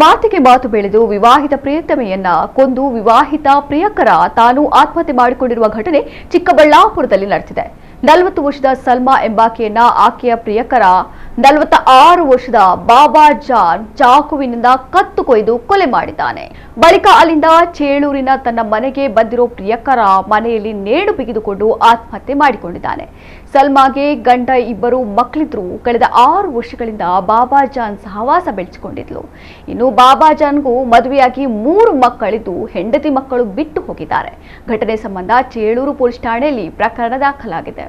ಮಾತಿಗೆ ಮಾತು ಬೆಳೆದು ವಿವಾಹಿತ ಪ್ರಿಯತಮೆಯನ್ನ ಕೊಂದು ವಿವಾಹಿತ ಪ್ರಿಯಕರ ತಾನು ಆತ್ಮಹತ್ಯೆ ಮಾಡಿಕೊಂಡಿರುವ ಘಟನೆ ಚಿಕ್ಕಬಳ್ಳಾಪುರದಲ್ಲಿ ನಡೆದಿದೆ. 40 ವರ್ಷದ ಸಲ್ಮಾ ಎಂಬಾಕೆಯನ್ನ ಆಕೆಯ ಪ್ರಿಯಕರ 46 ವರ್ಷದ ಬಾಬಾ ಜಾನ್ ಚಾಕುವಿನಿಂದ ಕತ್ತು ಕೊಯ್ದು ಕೊಲೆ ಮಾಡಿದ್ದಾನೆ. ಬಳಿಕ ಅಲ್ಲಿಂದ ಚೇಳೂರಿನ ತನ್ನ ಮನೆಗೆ ಬಂದಿರೋ ಪ್ರಿಯಕರ ಮನೆಯಲ್ಲಿ ನೇಣು ಬಿಗಿದುಕೊಂಡು ಆತ್ಮಹತ್ಯೆ ಮಾಡಿಕೊಂಡಿದ್ದಾನೆ. ಸಲ್ಮಾಗೆ ಗಂಡ ಇಬ್ಬರು ಮಕ್ಕಳಿದ್ರು. ಕಳೆದ 6 ವರ್ಷಗಳಿಂದ ಬಾಬಾ ಜಾನ್ ಸಹವಾಸ ಬೆಳೆಸಿಕೊಂಡಿದ್ಲು. ಇನ್ನು ಬಾಬಾ ಜಾನ್ಗೂ ಮದುವೆಯಾಗಿ 3 ಮಕ್ಕಳಿದ್ದು ಹೆಂಡತಿ ಮಕ್ಕಳು ಬಿಟ್ಟು ಹೋಗಿದ್ದಾರೆ. ಘಟನೆ ಸಂಬಂಧ ಚೇಳೂರು ಪೊಲೀಸ್ ಠಾಣೆಯಲ್ಲಿ ಪ್ರಕರಣ ದಾಖಲಾಗಿದೆ.